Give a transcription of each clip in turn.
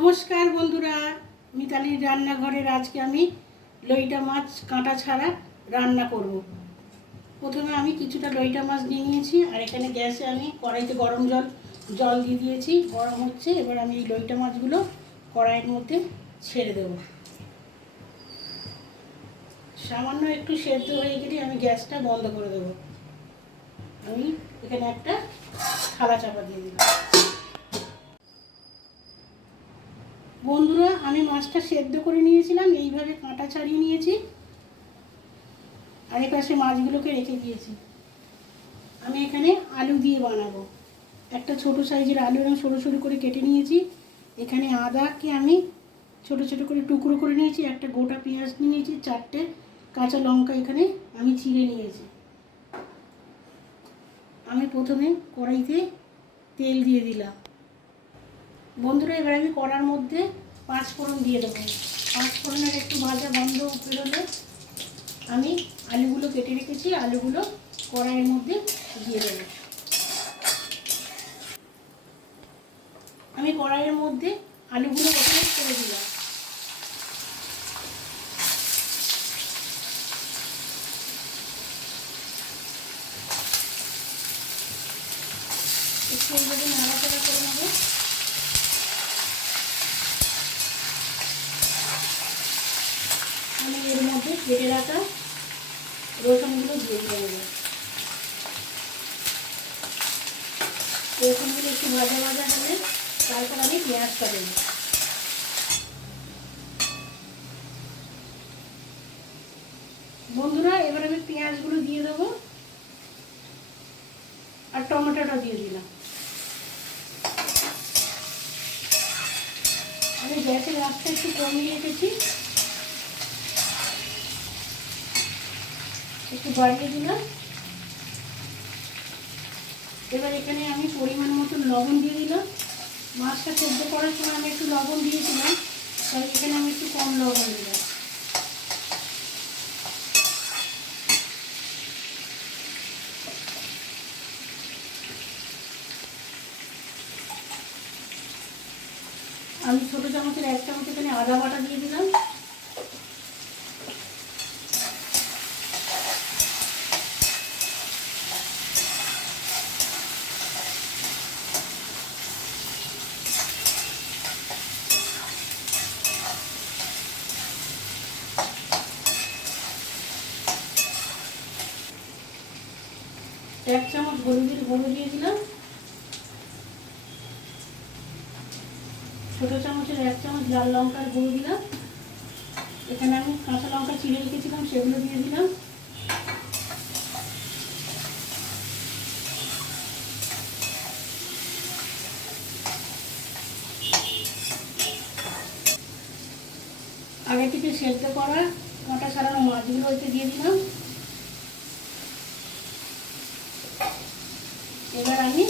নমস্কার বন্ধুরা, মিতালির রান্নাঘরের আজকে আমি লইটা মাছ কাঁটা ছাড়া রান্না করব। প্রথমে আমি কিছুটা লইটা মাছ নিয়ে নিয়েছি, আর এখানে গ্যাসে আমি কড়াইতে গরম জল জল দিয়ে দিয়েছি। গরম হচ্ছে, এবার আমি এই লইটা মাছগুলো কড়াইয়ের মধ্যে ছেড়ে দেব। সামান্য একটু সেদ্ধ হয়ে গেলে আমি গ্যাসটা বন্ধ করে দেব। আমি এখানে একটা থালা চাপা দিয়ে দিলাম। বন্ধুরা, আমি মাছটা সেদ্ধ করে নিয়েছিলাম, এইভাবে কাঁটা ছাড়িয়ে নিয়েছি। আর পাশে মাছগুলোকে রেখে দিয়েছি। আমি এখানে আলু দিয়ে বানাবো। একটা ছোট সাইজের আলু এবং সরু সরু করে কেটে নিয়েছি। এখানে আদাকে আমি ছোট ছোট করে টুকরো করে নিয়েছি। একটা গোটা পেঁয়াজ নিয়েছি, চারটে কাঁচা লঙ্কা এখানে আমি চিড়ে নিয়েছি। আমি প্রথমে কড়াইতে তেল দিয়ে দিলাম। বন্ধুরা, এবার আমি কড়ার মধ্যে পাঁচ ফোড়ন দিয়ে দেবো। পাঁচ ফোড়নের একটু ভাজা বন্ধ বেরোলে আমি আলুগুলো কেটে রেখেছি, আলুগুলো কড়াইয়ের মধ্যে দিয়ে দেবো। আমি কড়াইয়ের মধ্যে আলুগুলো প্রথমে ছেড়ে দিলাম। একটু এইভাবে নাড়াচাড়া করে নেব আমি এর মধ্যে কেটে রাখা রসুনগুলো দিয়ে দেবো রসুনগুলো একটু ভাজা ভাজা হলে তারপর আমি পেঁয়াজটা দেবো। বন্ধুরা, এবার আমি পেঁয়াজগুলো দিয়ে দেবো আর টমেটোটা দিয়ে দিলাম। আমি গ্যাসের রাস্তা একটু কমিয়ে রেখেছি। একটু বাড়িয়ে দিলাম। এবার এখানে আমি পরিমাণ মতন লবণ দিয়ে দিলাম। মাছটা সেদ্ধ করার সময় আমি একটু লবণ দিয়েছিলাম, তাই এখানে আমি একটু কম লবণ দিলাম। আমি ছোটো চামচের এক চামচ এখানে আদা বাটা দিয়ে দিলাম। এক চামচ হলুদের গুঁড়ো দিয়ে দিলাম। ছোটো চামচের এক চামচ লাল লঙ্কার গুঁড়ো দিলাম। এখানে আমি কাঁচা লঙ্কা চিড়ে রেখেছিলাম, সেগুলো দিয়ে দিলাম। আগে থেকে সেদ্ধ করা কাঁটা ছাড়ানো মাছগুলো দিয়ে দিলাম। এবার আমি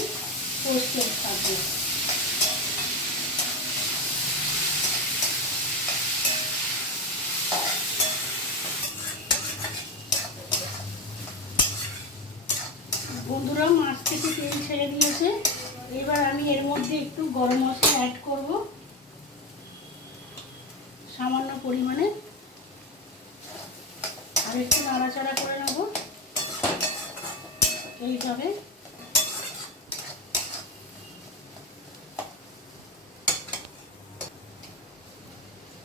পোস্ত থাকব বন্ধুরা, মাছ থেকে তেল ছেড়ে দিয়েছে। এবার আমি এর মধ্যে একটু গরম মশলা অ্যাড করব। সামান্য পরিমাণে। আর একটু নাড়াচাড়া করে নেব। এইভাবে।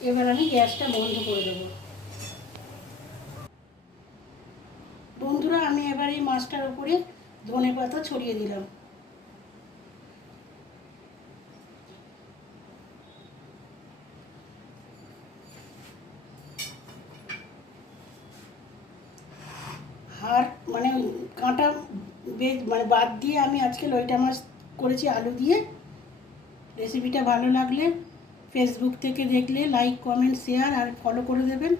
এবার আমি গ্যাসটা বন্ধ করে দেব। বন্ধুরা, আমি এবার এই মাছটার উপরে ধনে পাতা ছড়িয়ে দিলাম। হাড় মানে কাঁটা মানে বাদ দিয়ে আমি আজকে লইটা মাছ করেছি আলু দিয়ে। রেসিপিটা ভালো লাগলে ফেসবুক থেকে দেখলে লাইক কমেন্ট শেয়ার আর ফলো করে দেবেন।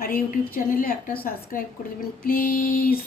আর ইউটিউব চ্যানেলে একটা সাবস্ক্রাইব করে দেবেন প্লিজ